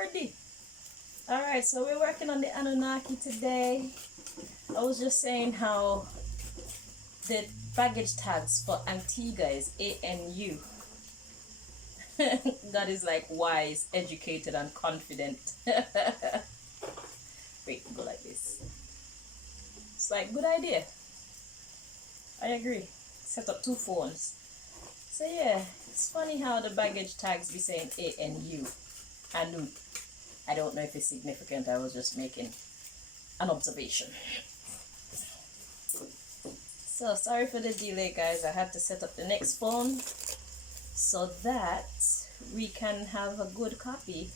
already. Alright, so we're working on the Anunnaki today. I was just saying how the baggage tags for Antigua is ANU. God is like wise, educated, and confident. Wait, go like this. It's like good idea. I agree. Set up 2 phones. So yeah, it's funny how the baggage tags be saying ANU. Anu. I don't know if it's significant. I was just making an observation. So sorry for the delay, guys. I had to set up the next phone so that we can have a good copy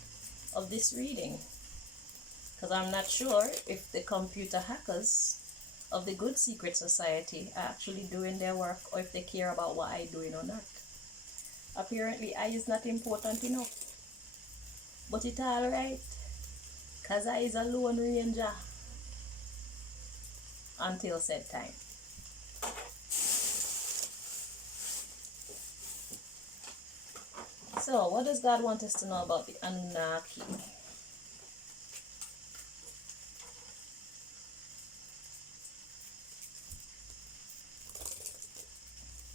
of this reading, because I'm not sure if the computer hackers of the Good Secret Society are actually doing their work, or if they care about what I doing or not. Apparently I is not important enough, but it's alright, because I is a lone ranger until said time. So, what does God want us to know about the Anunnaki?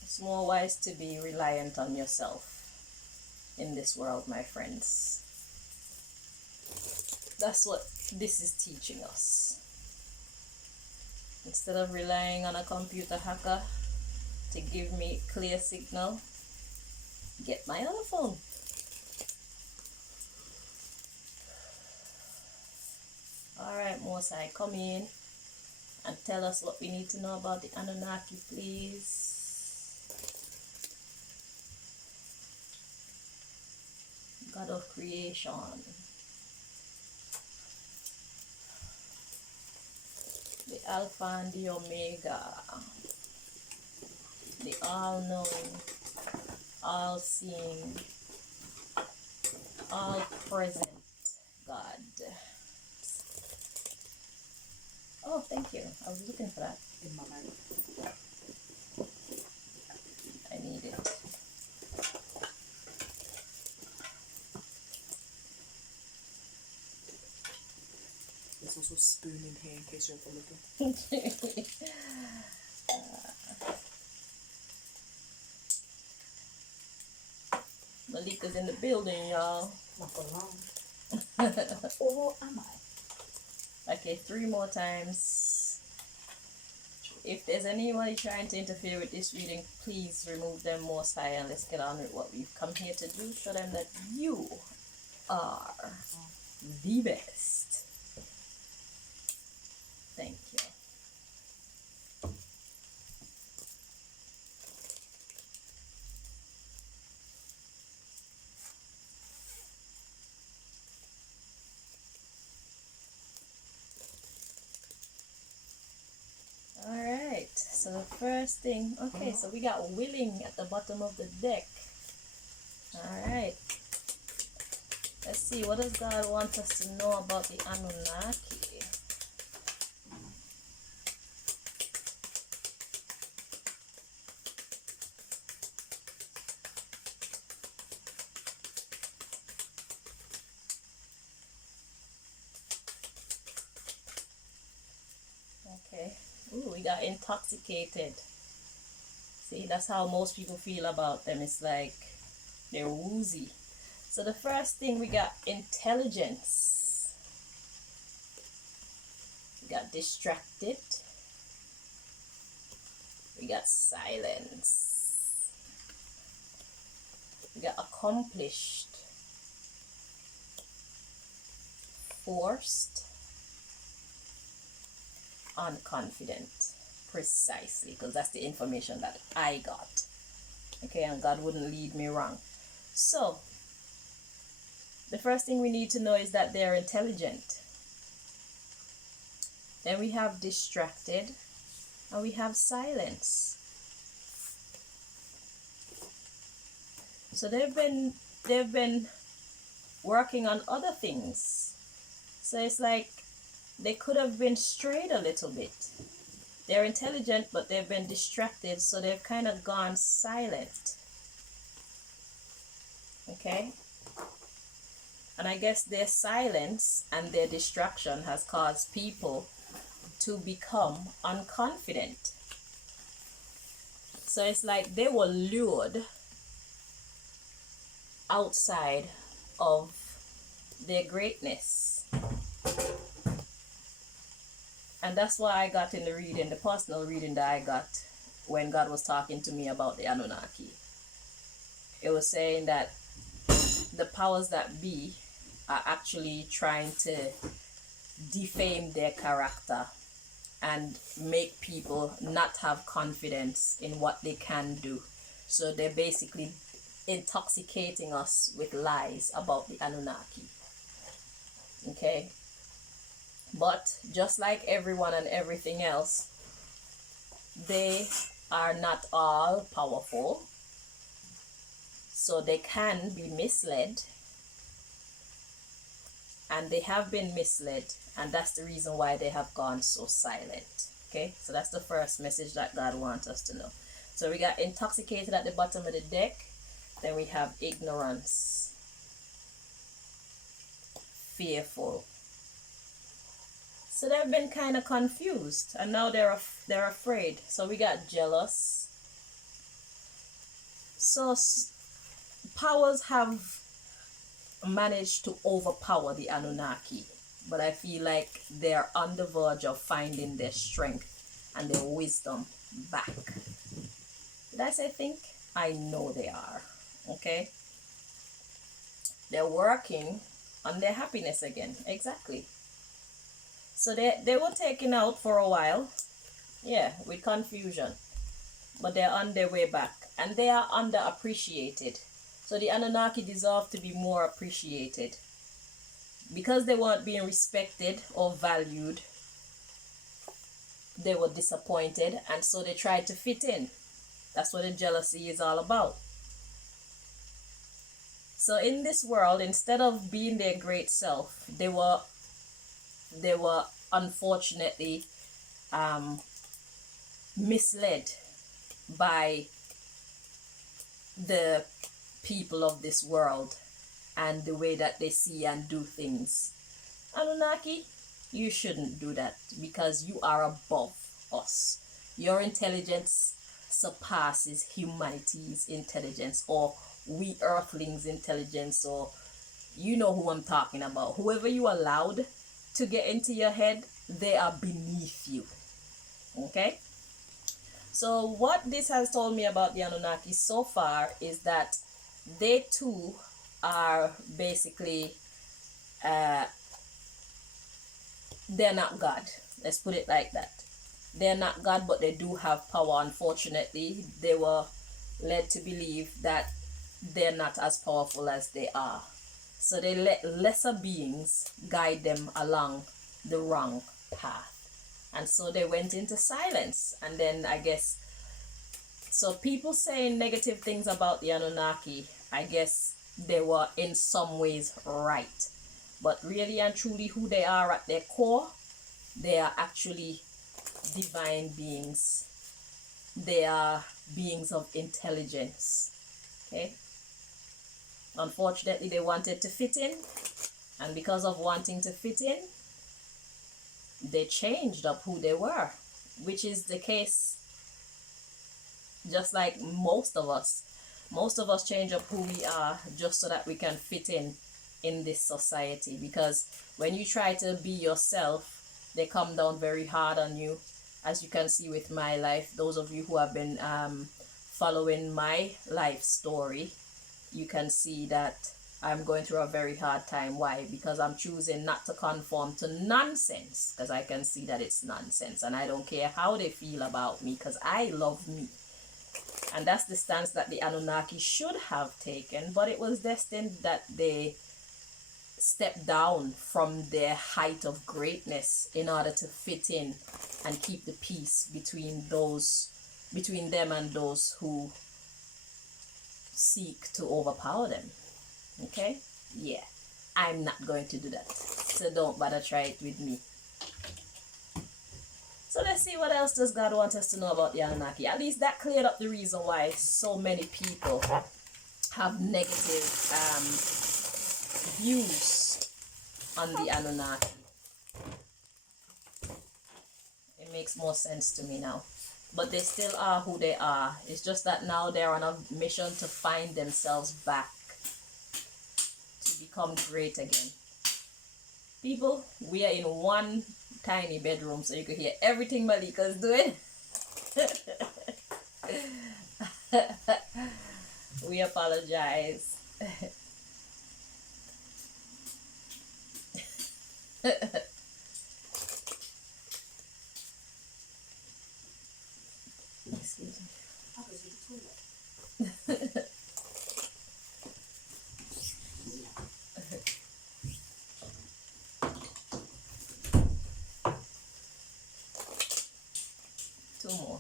It's more wise to be reliant on yourself in this world, my friends. That's what this is teaching us. Instead of relying on a computer hacker to give me clear signal, get my other phone. Alright, Mosai, come in and tell us what we need to know about the Anunnaki, please. God of creation. The Alpha and the Omega. The all-knowing, all-seeing, all-present God. Oh, thank you. I was looking for that. In my mind. I need it. There's also a spoon in here in case you're ever looking. Malika's in the building, y'all. Not for long. Or am I? Okay, 3 more times. If there's anybody trying to interfere with this reading, please remove them, Most High, and let's get on with what we've come here to do. Show them that you are the best. Thank you. Alright, so the first thing, okay, so we got willing at the bottom of the deck. Alright, let's see, what does God want us to know about the Anunnaki? Okay. Ooh, we got intoxicated. See, that's how most people feel about them. It's like they're woozy. So the first thing, we got intelligence. We got distracted. We got silence. We got accomplished. Forced. Unconfident. Precisely, because that's the information that I got. Okay, and God wouldn't lead me wrong. So the first thing we need to know is that they're intelligent. Then we have distracted, and we have silence. So they've been working on other things. So it's like they could have been strayed a little bit. They're intelligent, but they've been distracted, so they've kind of gone silent. Okay? And I guess their silence and their distraction has caused people to become unconfident. So it's like they were lured outside of their greatness. And that's why I got in the reading, the personal reading that I got when God was talking to me about the Anunnaki. It was saying that the powers that be are actually trying to defame their character and make people not have confidence in what they can do. So they're basically intoxicating us with lies about the Anunnaki. Okay? But just like everyone and everything else, they are not all powerful. So they can be misled. And they have been misled. And that's the reason why they have gone so silent. Okay? So that's the first message that God wants us to know. So we got intoxicated at the bottom of the deck. Then we have ignorance. Fearful. So they've been kind of confused. And now they're afraid. So we got jealous. So powers have managed to overpower the Anunnaki, but I feel like they're on the verge of finding their strength and their wisdom back. Did I say think? I know they are. Okay? They're working on their happiness again. Exactly. So they were taken out for a while. Yeah, with confusion. But they're on their way back. And they are underappreciated. So the Anunnaki deserve to be more appreciated. Because they weren't being respected or valued, they were disappointed, and so they tried to fit in. That's what the jealousy is all about. So in this world, instead of being their great self, they were unfortunately misled by the people of this world and the way that they see and do things. Anunnaki, you shouldn't do that because you are above us. Your intelligence surpasses humanity's intelligence, or we earthlings' intelligence, or you know who I'm talking about. Whoever you allowed to get into your head, they are beneath you. Okay? So what this has told me about the Anunnaki so far is that they too are basically, they're not God. Let's put it like that. They're not God, but they do have power. Unfortunately, they were led to believe that they're not as powerful as they are. So they let lesser beings guide them along the wrong path. And so they went into silence. And then I guess, so people saying negative things about the Anunnaki, I guess they were in some ways right. But really and truly who they are at their core, they are actually divine beings. They are beings of intelligence. Okay? Unfortunately, they wanted to fit in. And because of wanting to fit in, they changed up who they were, which is the case just like most of us. Most of us change up who we are just so that we can fit in this society, because when you try to be yourself, they come down very hard on you. As you can see with my life, those of you who have been following my life story, you can see that I'm going through a very hard time. Why? Because I'm choosing not to conform to nonsense, because I can see that it's nonsense, and I don't care how they feel about me, because I love me. And that's the stance that the Anunnaki should have taken, but it was destined that they step down from their height of greatness in order to fit in and keep the peace between them and those who seek to overpower them. Okay? Yeah. I'm not going to do that. So don't bother try it with me. So let's see what else does God want us to know about the Anunnaki. At least that cleared up the reason why so many people have negative views on the Anunnaki. It makes more sense to me now. But they still are who they are. It's just that now they're on a mission to find themselves back, to become great again. People, we are in one tiny bedroom, so you could hear everything Malika's doing. We apologize. Excuse me. Two more.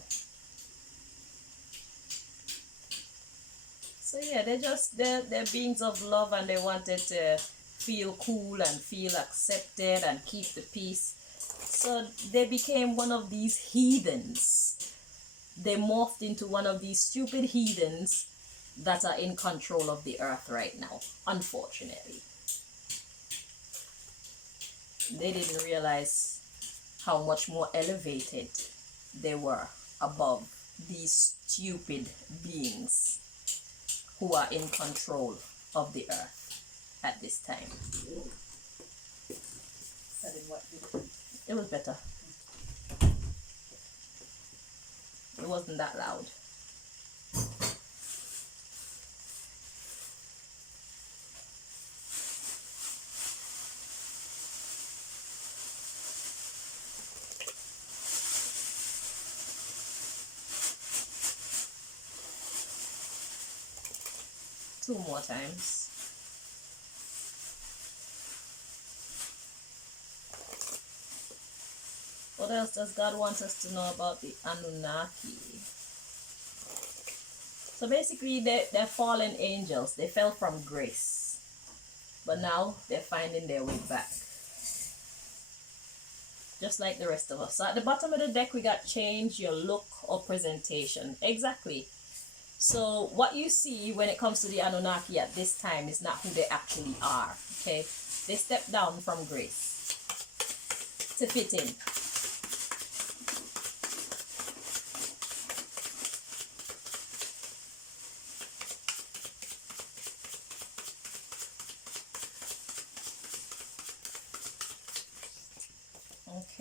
So yeah, they're beings of love, and they wanted to feel cool and feel accepted and keep the peace. So they became one of these heathens. They morphed into one of these stupid heathens that are in control of the earth right now, unfortunately. They didn't realize how much more elevated they were above these stupid beings who are in control of the earth at this time. It was better. It wasn't that loud. Two more times. What else does God want us to know about the Anunnaki? So basically, they're fallen angels. They fell from grace. But now they're finding their way back. Just like the rest of us. So at the bottom of the deck, we got change your look or presentation. Exactly. So what you see when it comes to the Anunnaki at this time is not who they actually are. Okay? They step down from grace to fit in.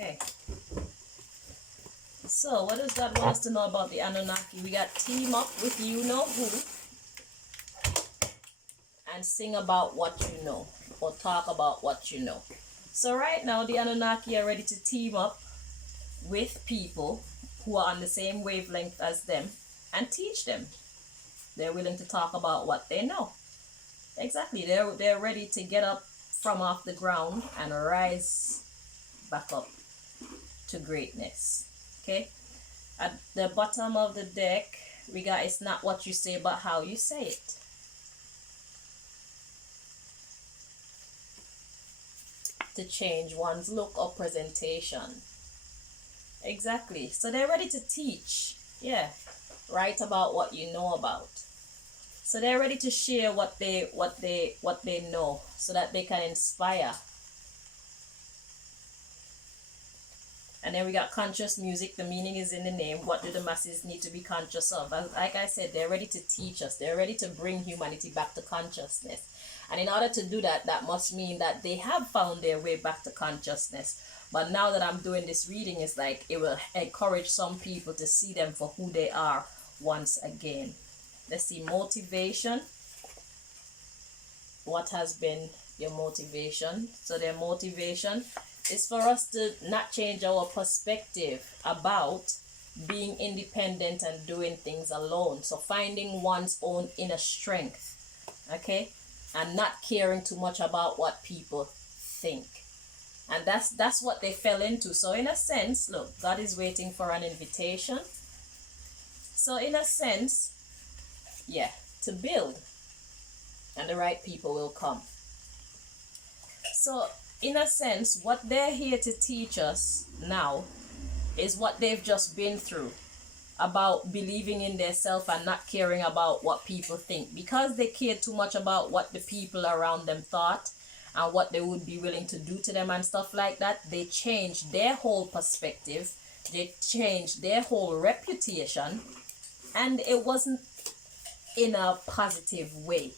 Okay. So what does God want us to know about the Anunnaki? We got team up with you know who and sing about what you know, or talk about what you know. So right now the Anunnaki are ready to team up with people who are on the same wavelength as them and teach them. They're willing to talk about what they know. Exactly. They're ready to get up from off the ground and rise back up to greatness. Okay? At the bottom of the deck, we got it's not what you say but how you say it. To change one's look or presentation. Exactly. So they're ready to teach. Yeah. Write about what you know about. So they're ready to share what they know so that they can inspire. And then we got conscious music. The meaning is in the name. What do the masses need to be conscious of? Like I said, they're ready to teach us. They're ready to bring humanity back to consciousness. And in order to do that, that must mean that they have found their way back to consciousness. But now that I'm doing this reading, it's like it will encourage some people to see them for who they are once again. Let's see, motivation. What has been your motivation? So their motivation is for us to not change our perspective about being independent and doing things alone. So finding one's own inner strength, okay? And not caring too much about what people think. And that's what they fell into. So in a sense, look, God is waiting for an invitation. So in a sense, yeah, to build. And the right people will come. So in a sense, what they're here to teach us now is what they've just been through about believing in themselves and not caring about what people think. Because they cared too much about what the people around them thought, and what they would be willing to do to them and stuff like that, they changed their whole perspective, they changed their whole reputation, and it wasn't in a positive way.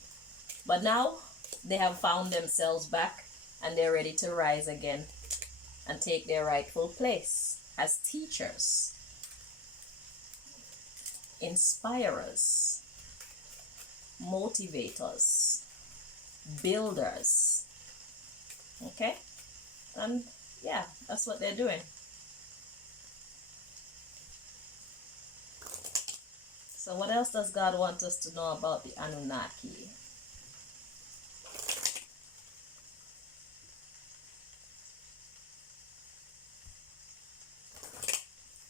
But now they have found themselves back, and they're ready to rise again and take their rightful place as teachers, inspirers, motivators, builders. Okay? And yeah, that's what they're doing. So what else does God want us to know about the Anunnaki?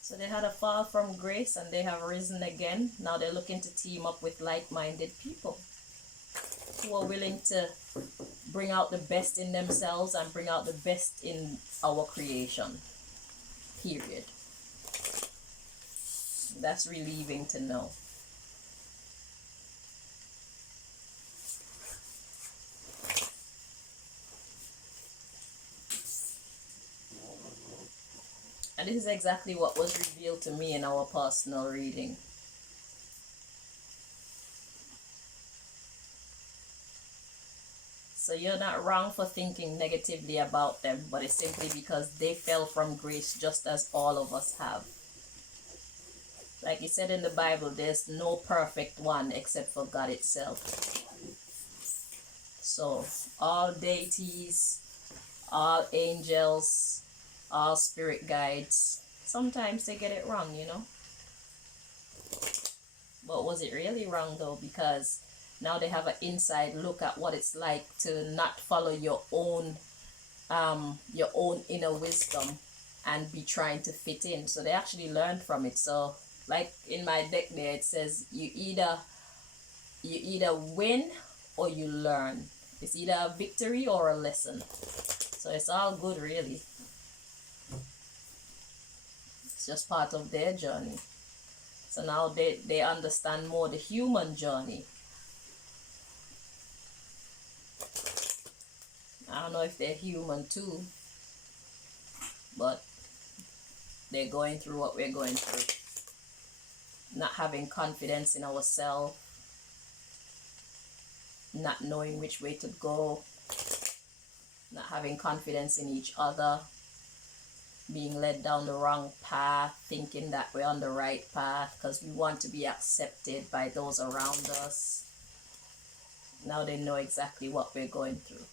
So they had a fall from grace and they have risen again. Now they're looking to team up with like-minded people who are willing to bring out the best in themselves and bring out the best in our creation. Period. That's relieving to know. And this is exactly what was revealed to me in our personal reading. So you're not wrong for thinking negatively about them, but it's simply because they fell from grace just as all of us have. Like it said in the Bible, there's no perfect one except for God itself. So all deities, all angels, all spirit guides, sometimes they get it wrong, you know. But was it really wrong though? Because now they have an inside look at what it's like to not follow your own inner wisdom and be trying to fit in. So they actually learned from it. So like in my deck there, it says you either win or you learn. It's either a victory or a lesson. So it's all good really. It's just part of their journey. So now they understand more the human journey. I don't know if they're human too, but they're going through what we're going through. Not having confidence in ourselves, not knowing which way to go, not having confidence in each other, being led down the wrong path, thinking that we're on the right path because we want to be accepted by those around us. Now they know exactly what we're going through.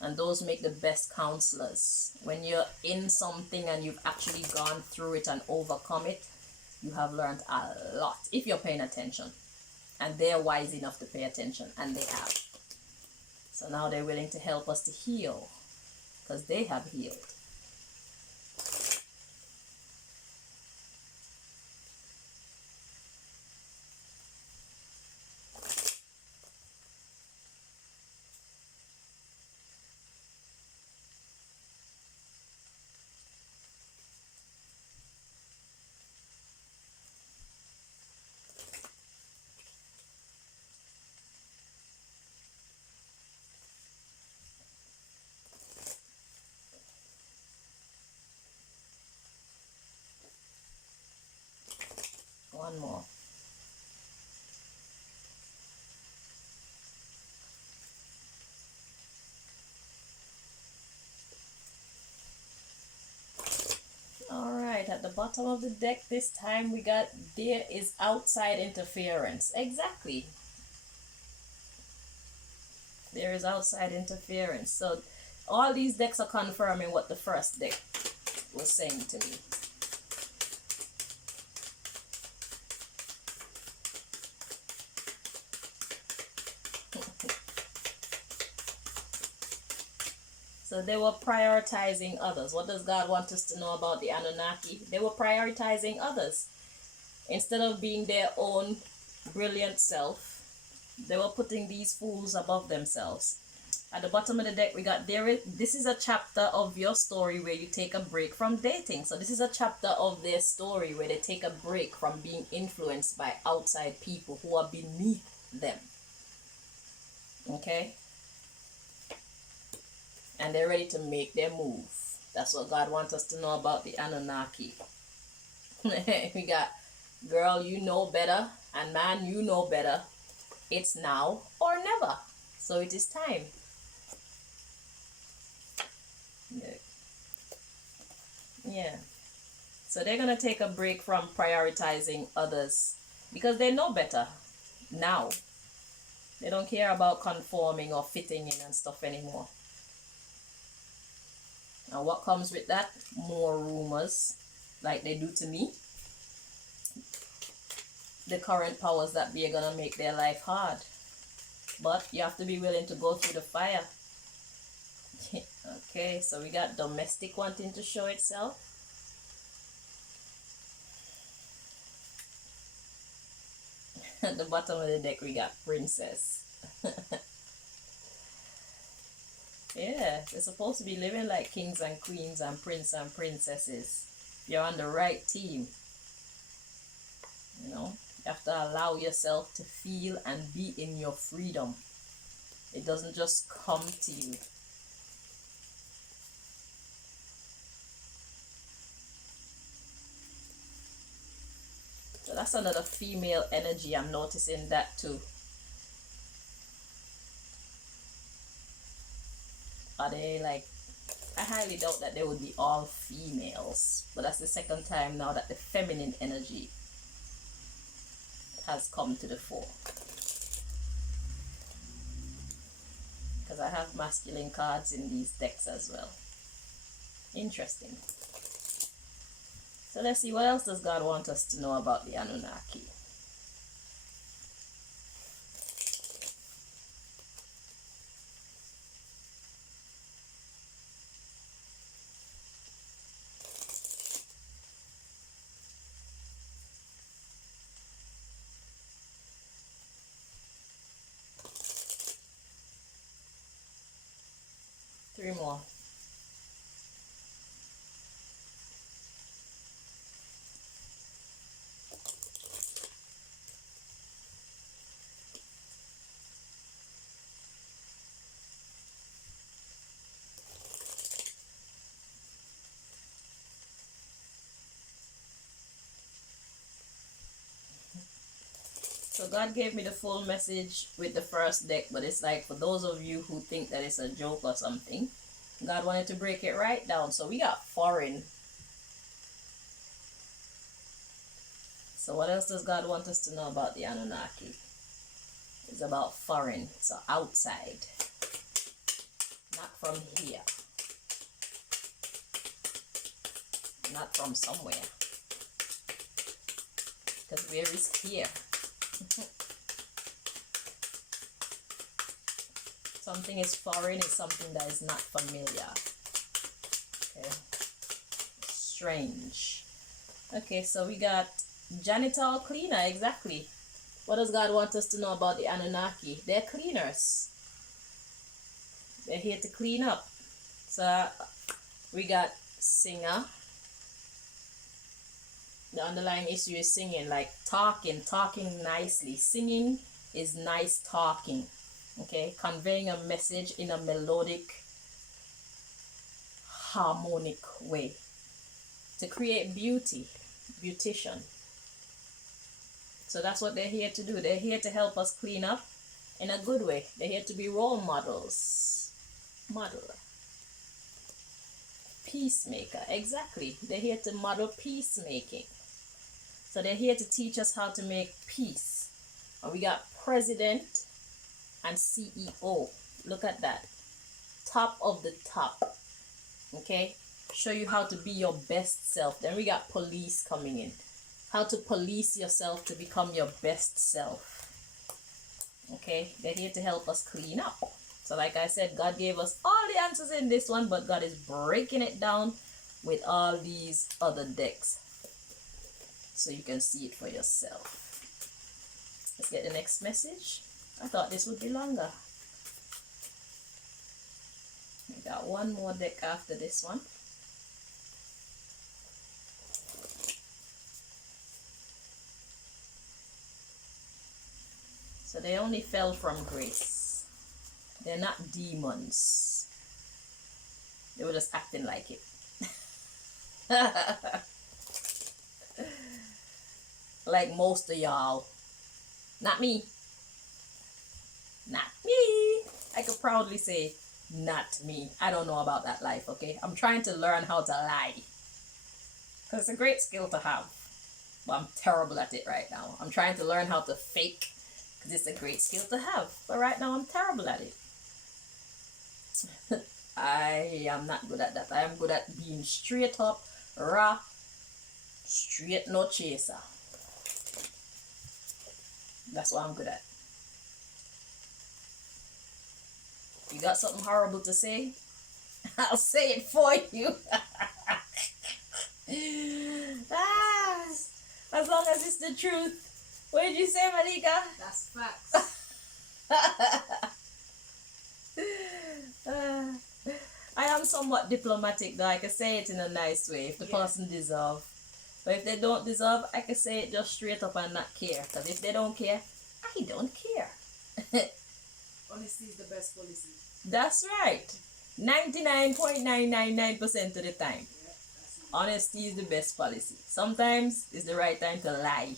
And those make the best counselors. When you're in something and you've actually gone through it and overcome it, you have learned a lot if you're paying attention. And they're wise enough to pay attention, and they have. So now they're willing to help us to heal because they have healed. One more. Alright, at the bottom of the deck this time we got there is outside interference. Exactly. There is outside interference. So all these decks are confirming what the first deck was saying to me. So they were prioritizing others. What does God want us to know about the Anunnaki? They were prioritizing others. Instead of being their own brilliant self, they were putting these fools above themselves. At the bottom of the deck, we got this is a chapter of your story where you take a break from dating. So this is a chapter of their story where they take a break from being influenced by outside people who are beneath them. Okay? and they're ready to make their move. That's what God wants us to know about the Anunnaki. We got, girl, you know better, and man, you know better. It's now or never. So it is time. Yeah. So they're going to take a break from prioritizing others because they know better now. They don't care about conforming or fitting in and stuff anymore. And what comes with that? More rumors, like they do to me. The current powers that be are going to make their life hard. But you have to be willing to go through the fire. Okay, so we got domestic wanting to show itself. At the bottom of the deck we got princess. Yeah, they're supposed to be living like kings and queens and prince and princesses. You're on the right team. You know, you have to allow yourself to feel and be in your freedom. It doesn't just come to you. So that's another female energy. I'm noticing that too. Are they like, I highly doubt that they would be all females, but that's the second time now that the feminine energy has come to the fore. Because I have masculine cards in these decks as well. Interesting. So let's see, what else does God want us to know about the Anunnaki? Three more. So God gave me the full message with the first deck, but it's like for those of you who think that it's a joke or something, God wanted to break it right down. So we got foreign. So what else does God want us to know about the Anunnaki? It's about foreign, so outside, not from here, not from somewhere, because where is here? Something is foreign is something that is not familiar. Okay. Strange. Okay, so we got janitor or cleaner, exactly. What does God want us to know about the Anunnaki? They're cleaners. They're here to clean up. So we got singer. The underlying issue is singing, like talking nicely. Singing is nice talking. Okay, conveying a message in a melodic, harmonic way to create beauty, beautician. So that's what they're here to do. They're here to help us clean up in a good way. They're here to be role models. Model. Peacemaker, exactly. They're here to model peacemaking. So they're here to teach us how to make peace. And we got president and CEO. Look at that. Top of the top. Okay? Show you how to be your best self. Then we got police coming in. How to police yourself to become your best self. Okay? They're here to help us clean up. So like I said, God gave us all the answers in this one, but God is breaking it down with all these other decks, so you can see it for yourself. Let's get the next message. I thought this would be longer. We got one more deck after this one. So they only fell from grace. They're not demons. They were just acting like it. Like most of y'all. Not me. Not me. I could proudly say, not me. I don't know about that life, okay? I'm trying to learn how to lie. Because it's a great skill to have. But I'm terrible at it right now. I'm trying to learn how to fake. Because it's a great skill to have. But right now I'm terrible at it. I am not good at that. I am good at being straight up, raw, straight no chaser. That's what I'm good at. You got something horrible to say? I'll say it for you. As long as it's the truth. What did you say, Malika? That's facts. I am somewhat diplomatic though. I can say it in a nice way if the person deserve. But if they don't deserve, I can say it just straight up and not care. Because if they don't care, I don't care. Honesty is the best policy. That's right. 99.999% of the time. Yeah, Honesty is the best policy. Sometimes it's the right time to lie.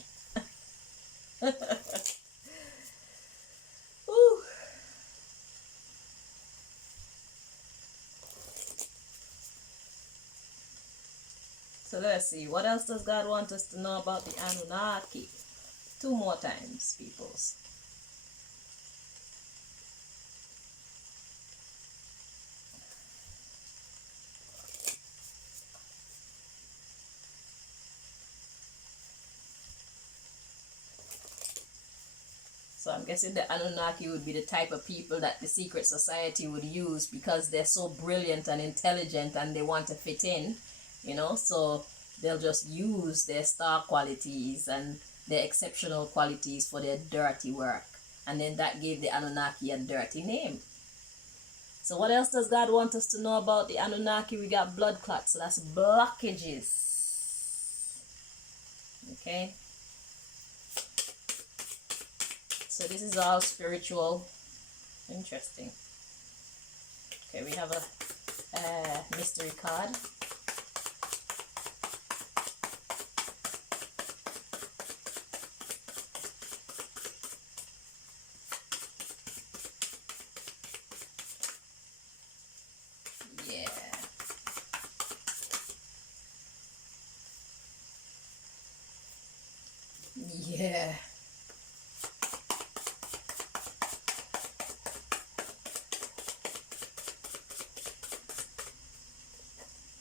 Whew. So let's see, what else does God want us to know about the Anunnaki? 2 more times, peoples. So I'm guessing the Anunnaki would be the type of people that the secret society would use because they're so brilliant and intelligent and they want to fit in, you know, so they'll just use their star qualities and their exceptional qualities for their dirty work. And then that gave the Anunnaki a dirty name. So what else does God want us to know about the Anunnaki? We got blood clots, so that's blockages. Okay. So this is all spiritual. Interesting. Okay, we have a mystery card. Yeah.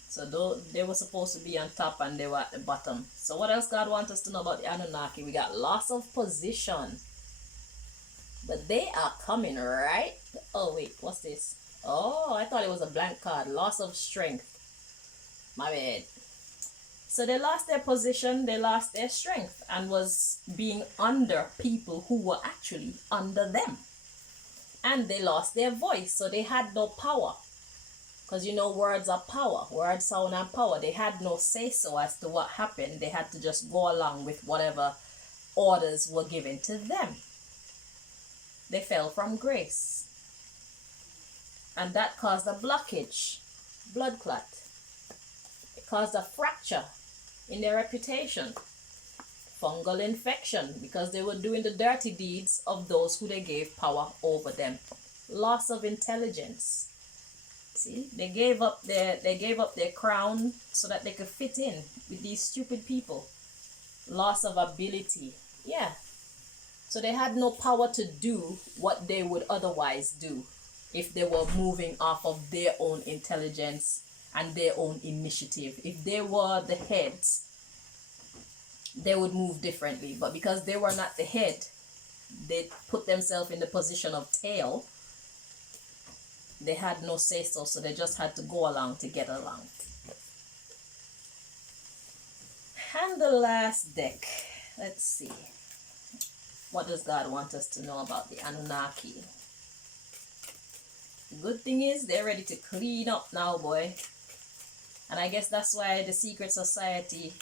So they were supposed to be on top and they were at the bottom. So what else God wants us to know about the Anunnaki? We got loss of position. But they are coming, right? Oh, wait, what's this? Oh, I thought it was a blank card. Loss of strength. My bad. So they lost their position, they lost their strength, and was being under people who were actually under them. And they lost their voice, so they had no power. Because you know, words are power. Words sound and power. They had no say-so as to what happened. They had to just go along with whatever orders were given to them. They fell from grace. And that caused a blockage, blood clot. It caused a fracture in their reputation. Fungal infection, because they were doing the dirty deeds of those who they gave power over them. Loss of intelligence. See, they gave up their crown so that they could fit in with these stupid people. Loss of ability. Yeah. So they had no power to do what they would otherwise do if they were moving off of their own intelligence and their own initiative. If they were the heads, they would move differently. But because they were not the head, they put themselves in the position of tail. They had no say-so, so they just had to go along to get along. And the last deck. Let's see. What does God want us to know about the Anunnaki? The good thing is they're ready to clean up now, boy. And I guess that's why the secret society,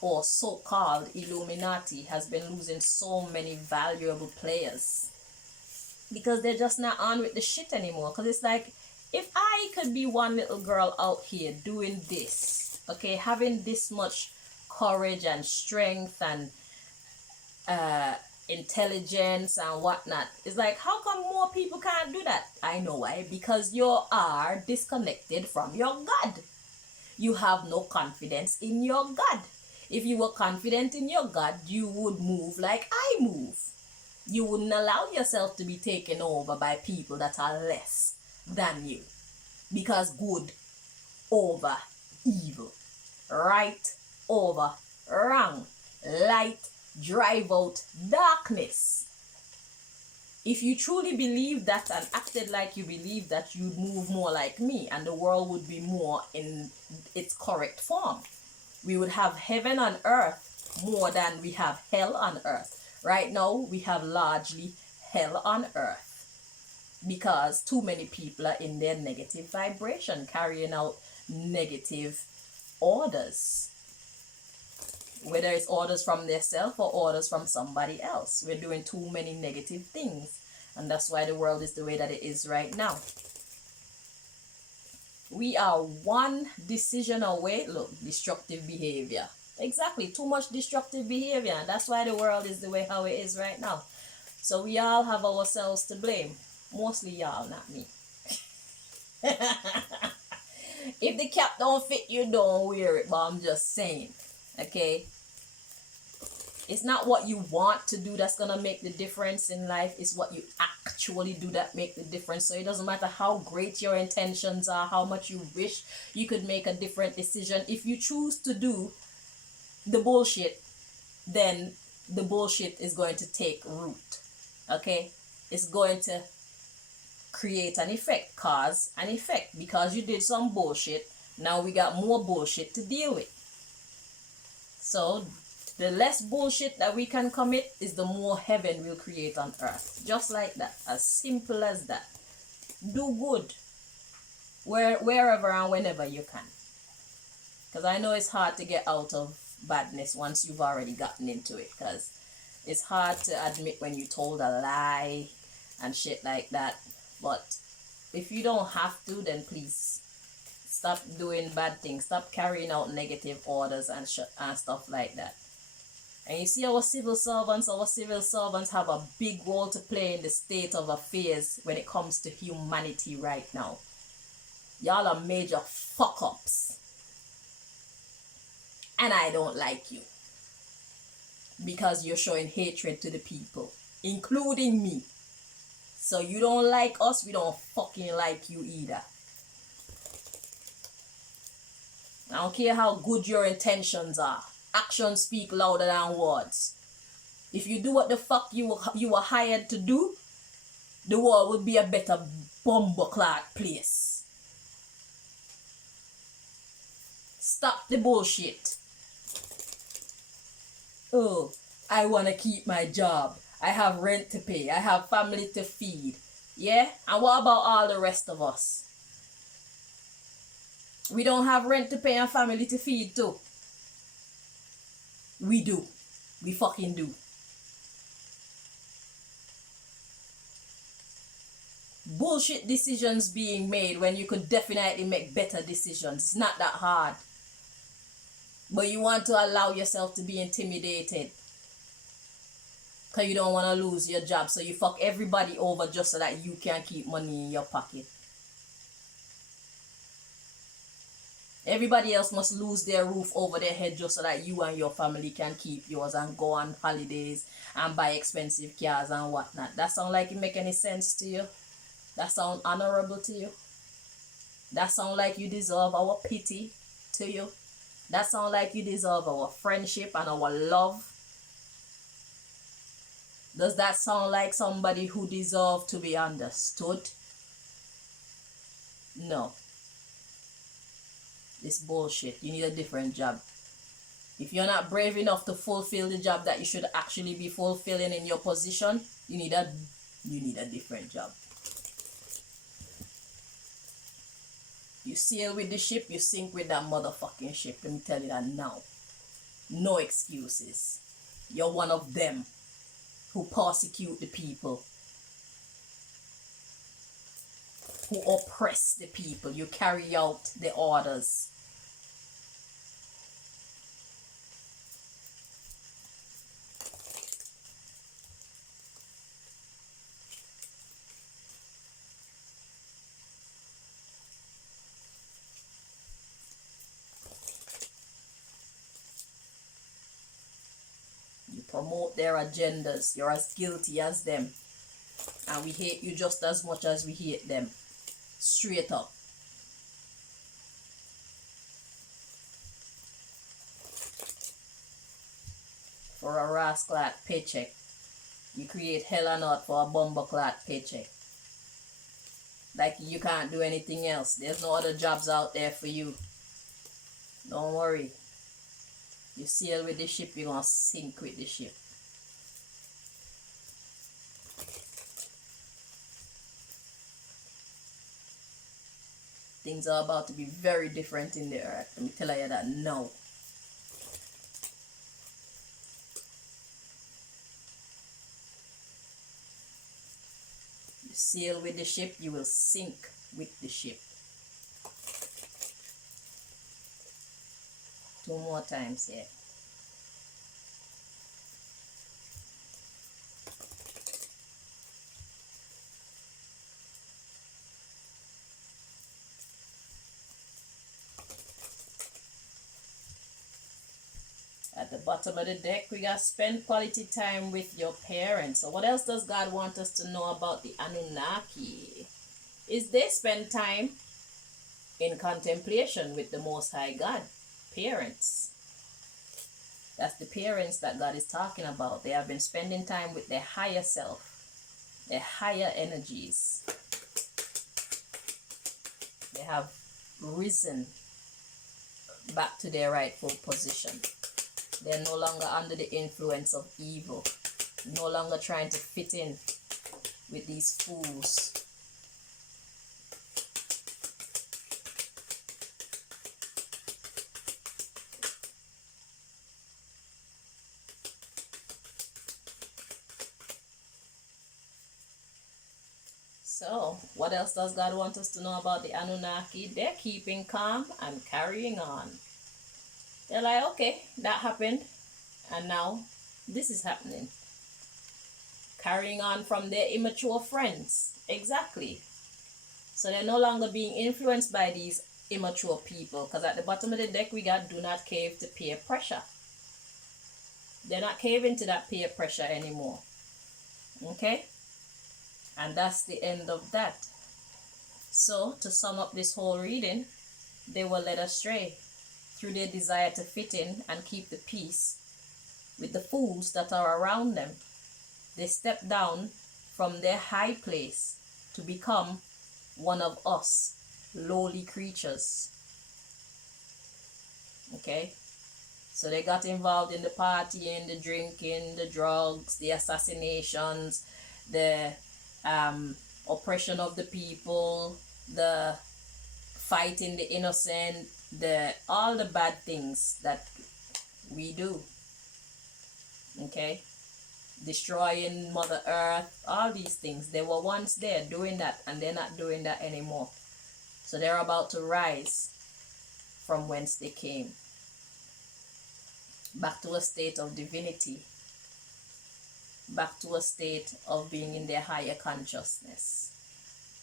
or so-called Illuminati, has been losing so many valuable players. Because they're just not on with the shit anymore. Because it's like, If I could be one little girl out here doing this, okay, having this much courage and strength and intelligence and whatnot, it's like, how come more people can't do that? I know why. Because you are disconnected from your God. You have no confidence in your God. If you were confident in your God, you would move like I move. You wouldn't allow yourself to be taken over by people that are less than you. Because good over evil, right over wrong, light drive out darkness. If you truly believe that and acted like you believe that, you'd move more like me and the world would be more in its correct form. We would have heaven on earth more than we have hell on earth. Right now, we have largely hell on earth because too many people are in their negative vibration, carrying out negative orders. Whether it's orders from themselves or orders from somebody else. We're doing too many negative things. And that's why the world is the way that it is right now. We are one decision away. Look, destructive behavior. Exactly, too much destructive behavior. And that's why the world is the way how it is right now. So we all have ourselves to blame. Mostly y'all, not me. If the cap don't fit you, don't wear it. But I'm just saying. Okay? It's not what you want to do that's going to make the difference in life. It's what you actually do that make the difference. So it doesn't matter how great your intentions are, how much you wish you could make a different decision. If you choose to do the bullshit, then the bullshit is going to take root. Okay? It's going to create an effect, cause an effect. Because you did some bullshit, now we got more bullshit to deal with. So the less bullshit that we can commit is the more heaven we'll create on earth. Just like that. As simple as that. Do good. Wherever and whenever you can. Because I know it's hard to get out of badness once you've already gotten into it. Because it's hard to admit when you told a lie and shit like that. But if you don't have to, then please stop doing bad things. Stop carrying out negative orders and stuff like that. And you see our civil servants have a big role to play in the state of affairs when it comes to humanity right now. Y'all are major fuck-ups. And I don't like you. Because you're showing hatred to the people, including me. So you don't like us, we don't fucking like you either. I don't care how good your intentions are. Actions speak louder than words. If you do what the fuck you were hired to do, the world would be a better bumbleclad place. Stop the bullshit. Oh, I want to keep my job. I have rent to pay. I have family to feed. Yeah? And what about all the rest of us? We don't have rent to pay and family to feed too. We do. We fucking do. Bullshit decisions being made when you could definitely make better decisions. It's not that hard. But you want to allow yourself to be intimidated. Because you don't want to lose your job. So you fuck everybody over just so that you can keep money in your pocket. Everybody else must lose their roof over their head just so that you and your family can keep yours and go on holidays and buy expensive cars and whatnot. That sound like it make any sense to you? That sound honorable to you? That sound like you deserve our pity to you? That sound like you deserve our friendship and our love? Does that sound like somebody who deserves to be understood? No. It's bullshit. You need a different job. If you're not brave enough to fulfill the job that you should actually be fulfilling in your position, you need a different job. You sail with the ship, you sink with that motherfucking ship. Let me tell you that now. No excuses. You're one of them who persecute the people. who oppress the people. You carry out the orders. You promote their agendas. You're as guilty as them. And we hate you just as much as we hate them. Straight up. For a rascal paycheck. You create hell and earth for a bumbleclad paycheck. Like you can't do anything else. There's no other jobs out there for you. Don't worry. You sail with the ship, you're gonna sink with the ship. Things are about to be very different in the earth. Let me tell you that now. You sail with the ship, you will sink with the ship. 2 more times here. At the bottom of the deck, we got spend quality time with your parents. So what else does God want us to know about the Anunnaki? Is they spend time in contemplation with the Most High God. Parents. That's the parents that God is talking about. They have been spending time with their higher self, their higher energies. They have risen back to their rightful position. They're no longer under the influence of evil. No longer trying to fit in with these fools. So, what else does God want us to know about the Anunnaki? They're keeping calm and carrying on. They're like, okay, that happened, and now this is happening. Carrying on from their immature friends. Exactly. So they're no longer being influenced by these immature people, because at the bottom of the deck we got do not cave to peer pressure. They're not caving to that peer pressure anymore. Okay? And that's the end of that. So, to sum up this whole reading, they were led astray through their desire to fit in and keep the peace with the fools that are around them. They stepped down from their high place to become one of us, lowly creatures. Okay? So they got involved in the partying, the drinking, the drugs, the assassinations, the oppression of the people, the fighting the innocent, all the bad things that we do. Okay? Destroying Mother Earth, all these things. They were once there doing that, and they're not doing that anymore. So they're about to rise from whence they came. Back to a state of divinity. Back to a state of being in their higher consciousness.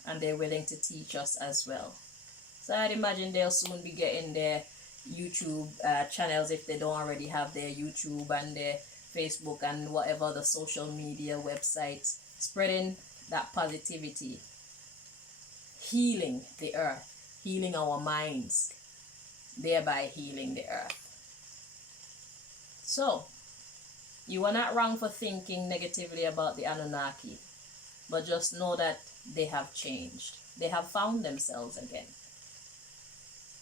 And they're willing to teach us as well. So I'd imagine they'll soon be getting their YouTube channels, if they don't already have their YouTube and their Facebook and whatever the social media websites, spreading that positivity, healing the earth, healing our minds, thereby healing the earth. So, you are not wrong for thinking negatively about the Anunnaki, but just know that they have changed. They have found themselves again.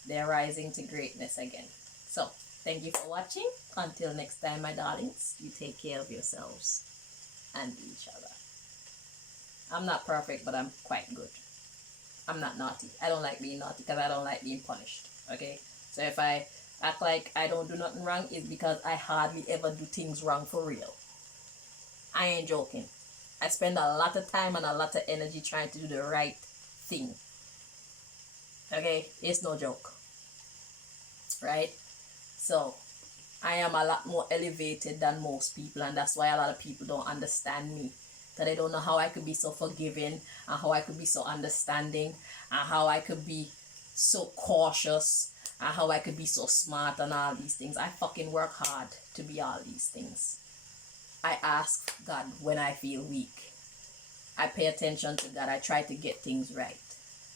They're rising to greatness again. So, thank you for watching. Until next time, my darlings, you take care of yourselves and each other. I'm not perfect, but I'm quite good. I'm not naughty. I don't like being naughty because I don't like being punished. Okay? So if I act like I don't do nothing wrong, it's because I hardly ever do things wrong for real. I ain't joking. I spend a lot of time and a lot of energy trying to do the right thing. Okay, it's no joke, right? So I am a lot more elevated than most people, and that's why a lot of people don't understand me. That they don't know how I could be so forgiving, and how I could be so understanding, and how I could be so cautious, and how I could be so smart and all these things. I fucking work hard to be all these things. I ask God when I feel weak. I pay attention to God. I try to get things right.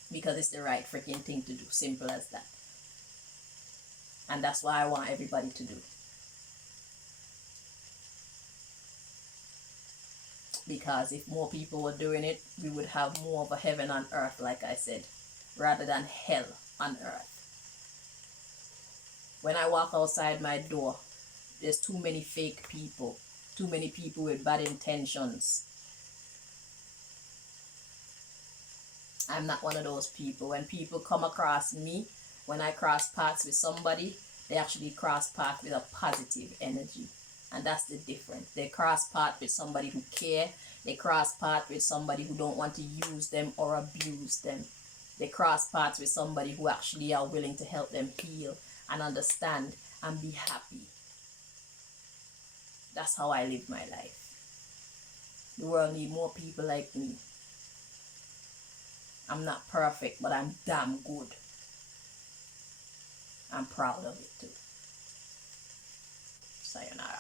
Because it's the right freaking thing to do. Simple as that. And that's what I want everybody to do. Because if more people were doing it, we would have more of a heaven on earth, like I said, rather than hell on earth. When I walk outside my door, there's too many fake people, too many people with bad intentions. I'm not one of those people. When people come across me, when I cross paths with somebody, they actually cross paths with a positive energy. And that's the difference. They cross paths with somebody who care. They cross paths with somebody who don't want to use them or abuse them. They cross paths with somebody who actually are willing to help them heal and understand and be happy. That's how I live my life. The world needs more people like me. I'm not perfect, but I'm damn good. I'm proud of it too. Sayonara.